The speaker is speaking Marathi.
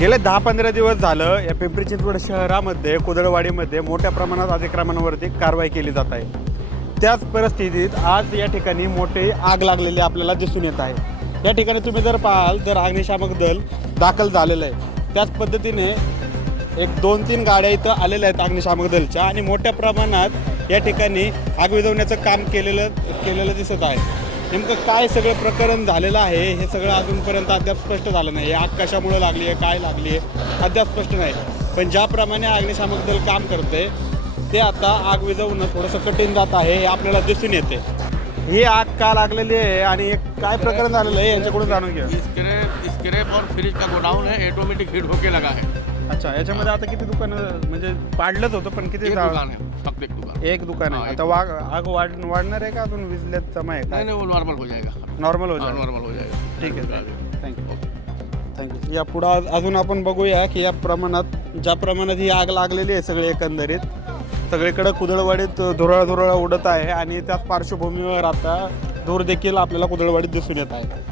गेले 10-15 दिवस झालं या पिंपरी चिंचवड शहरामध्ये कुदळवाडीमध्ये मोठ्या प्रमाणात अतिक्रमणावरती कारवाई केली जात आहे. त्याच परिस्थितीत आज या ठिकाणी मोठी आग लागलेली आपल्याला दिसून येत आहे. या ठिकाणी तुम्ही जर पाहाल तर अग्निशामक दल दाखल झालेलं आहे. त्याच पद्धतीने एक 2-3 गाड्या इथं आलेल्या आहेत अग्निशामक दलच्या आणि मोठ्या प्रमाणात या ठिकाणी आग विझवण्याचं काम केलेलं दिसत आहे. नेमकं काय सगळं प्रकरण झालेलं आहे हे सगळं अजूनपर्यंत अद्याप स्पष्ट झालं नाही. आग कशामुळे लागली आहे, काय लागली आहे अद्याप स्पष्ट नाही. पण ज्याप्रमाणे अग्निशामक दल काम करते ते आता आग विझवणं थोडंसं कठीण जात आहे हे आपल्याला दिसून येते. ही आग का लागलेली आहे आणि काय प्रकरण झालेलं आहे यांच्याकडून जाणून घ्या. स्क्रैप और फ्रिज का गोडाउन है, ऑटोमेटिक हीट होके लगा है. अच्छा, याच्यामध्ये आता किती दुकानं म्हणजे पाडलंच होतं पण किती एक दुकान है, फक्त एक दुकान. एक दुकान आहे. आता आग वाढणार आहे का अजून विजल्यात समय आहे नहीं काय? नहीं, वो नॉर्मल हो जाएगा. नॉर्मल हो हाँ, जाईल. नॉर्मल हो जाएगा. ठीक आहे, थँक्यू. या पुढं अजून आपण बघूया की या प्रमाणात ज्या प्रमाणात ही आग लागलेली आहे सगळे एकंदरीत सगळीकडे कुदळवाडीत धुरळा उडत आहे आणि त्याच पार्श्वभूमीवर आता धूर देखील आपल्याला कुदळवाडीत दिसून येत आहे.